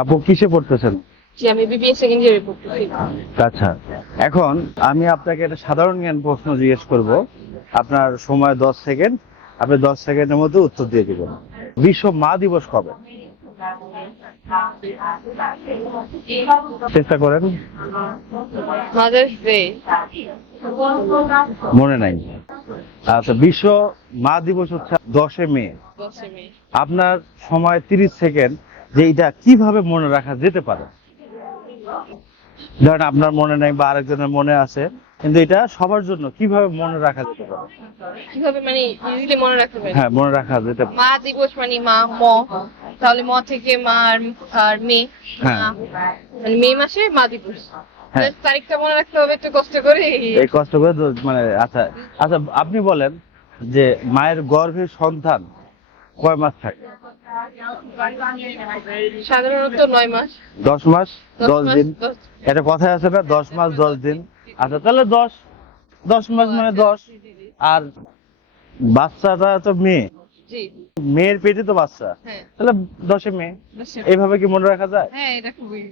আপু কিসে পড়তেছেন? জি আমি বিবিএ সেকেন্ড ইয়ারে পড়তেছি। আচ্ছা এখন আমি আপনাকে একটা সাধারণ জ্ঞান প্রশ্ন জিজ্ঞেস করব। আপনার সময় দশ সেকেন্ড আপনি দশ সেকেন্ডের মধ্যে উত্তর দিয়ে দিবেন। বিশ্ব মা দিবস কবে? চেষ্টা করেন। মনে নাই। আচ্ছা বিশ্ব মা দিবস হচ্ছে দশে মে। দশে মে। আপনার সময় তিরিশ সেকেন্ড যে এটা কীভাবে মনে রাখা যেতে পারে? ধরেন আপনার মনে নাই বা আরেকজনের মনে আছে কিন্তু এটা সবার জন্য কীভাবে মনে রাখা যেতে পারে? কীভাবে মানে ইজিলি মনে পারি? হ্যাঁ মনে রাখা যেতে পারে। মা দিবস মানে মা ম। তাহলে ম থেকে মা আর আর মে হ্যাঁ। মানে মে মাসে মা দিবস। হ্যাঁ। তারিখটা মনে রাখতে হবে একটু কষ্ট করে। এই কষ্ট করে মানে আচ্ছা আচ্ছা আপনি বলেন যে মায়ের গর্ভে সন্তান কয় মাস থাকে? সাধারণত নয় মাস। দশ মাস? দশ দিন? এটা কথায় আছে না? দশ মাস দশ দিন? আচ্ছা তাহলে দশ। দশ মাস মানে দশ। আর বাচ্চাটা তো মেয়ে। মেয়ের পেটে তো বাচ্চা। হ্যাঁ। তাহলে দশে মেয়ে। এইভাবে কি মনে রাখা যায়? হ্যাঁ এটা খুবই।